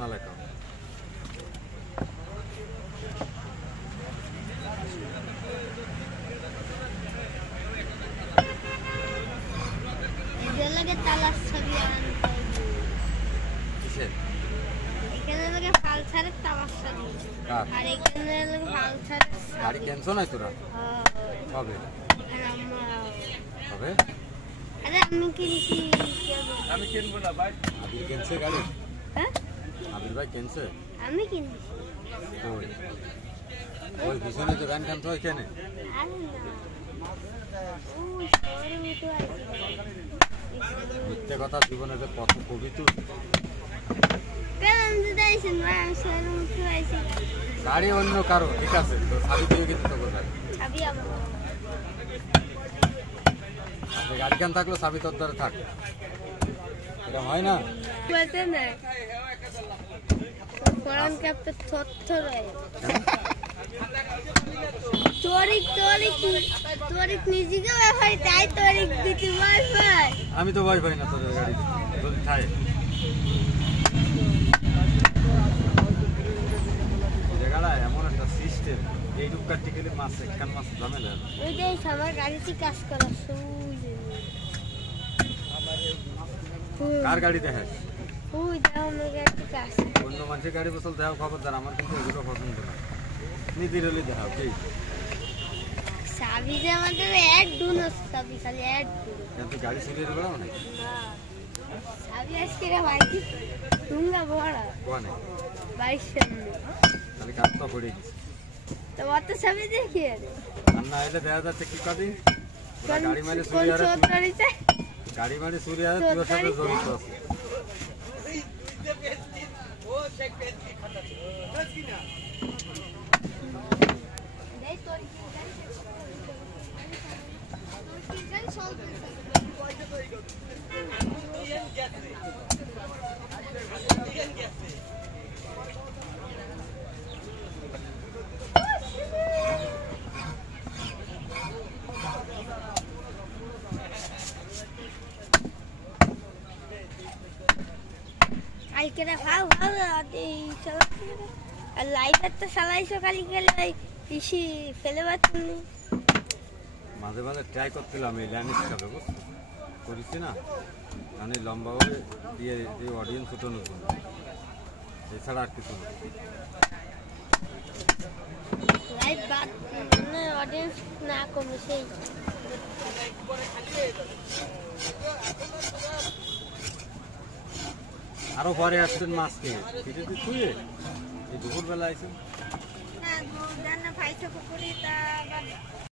ঠিকানা লেখা। গাড়ি ক্যান্সেল হয় তোরা কবে কবে? আরে আমি কিনছি। আমি কিনবো না ভাই। আবির কিনছে গাড়ি? হ্যাঁ আবির ভাই কিনছে? আমি কিনছি। ওই ওই পিছনে তো গান টানতো ওইখানে। আরে না ওই শহরে তো আছে। মিথ্যে কথা জীবনে যে কত কবি তুই। কেন দিদাইছেন ভাই আমি শহরে উঠে আইছি। গাড়ি অন্য কারো ঠিক আছে তো চাবি দিয়ে কিন্তু তো কোথায়? চাবি আমার। গাড়ি কেন থাকলো চাবি তোর দ্বারা থাক, এটা হয় না? বলতে না কোরআন কাপে থর হয়। তোরিক নিজেকে ভাই তাই তোরিক দিতে ভাই ভাই। আমি তো ভয় পাই না তোদের গাড়ি যদি থাকে। জায়গাটা এমন একটা সিস্টেম এই রূপকার টিকেলে মাছ একখান মাছ ঝামেলা। ওইটাই আমার গাড়িতে কাজ করার কার গাড়ি দেখাস? ওই দাও আমার গাড়িতে কাজ। অন্য মানুষের গাড়ি বসল দেখাও খবরদার, আমার কিন্তু এগুলো পছন্দ না। নিজের হলে দেখাও কি চাবি যে আমাদের এক ডুন আছে, চাবি খালি এক ডুন। কিন্তু গাড়ি চুরিয়ে বেড়াও না চাবি আজকে ভাই টুঙ্গা বড়া কোয়ানে 22 সামনে তাহলে কাজ তো পড়ে গেছে। তো অত চাবি দেখি আর না এলে দেখা যাচ্ছে কি কাটি গাড়ি মারি কোন চুরি আর চোরটারিতে গাড়ি মারি চুরি আর তোর সাথে জড়িত আছে। দেই তোর কি গাড়ি চলতে কালকে খাও খাও আর লাইটার তো চালাইছো কালি গেলে পিসি ফেলে পাচ্ছি। মাঝে মাঝে ট্রাই করছিলাম এই ল্যান্ড হিসাবে করেছি না, মানে লম্বাভাবে দিয়ে এই অডিয়েন্স উঠানোর জন্য, এছাড়া আর কিছু না। লাইভ বাদ মানে অডিয়েন্স না কমে সেই আরো পরে আসছেন মাছ নিয়ে ফিরে শুয়ে এই দুপুরবেলা আইছেন। না ফাইটা পুকুরি তা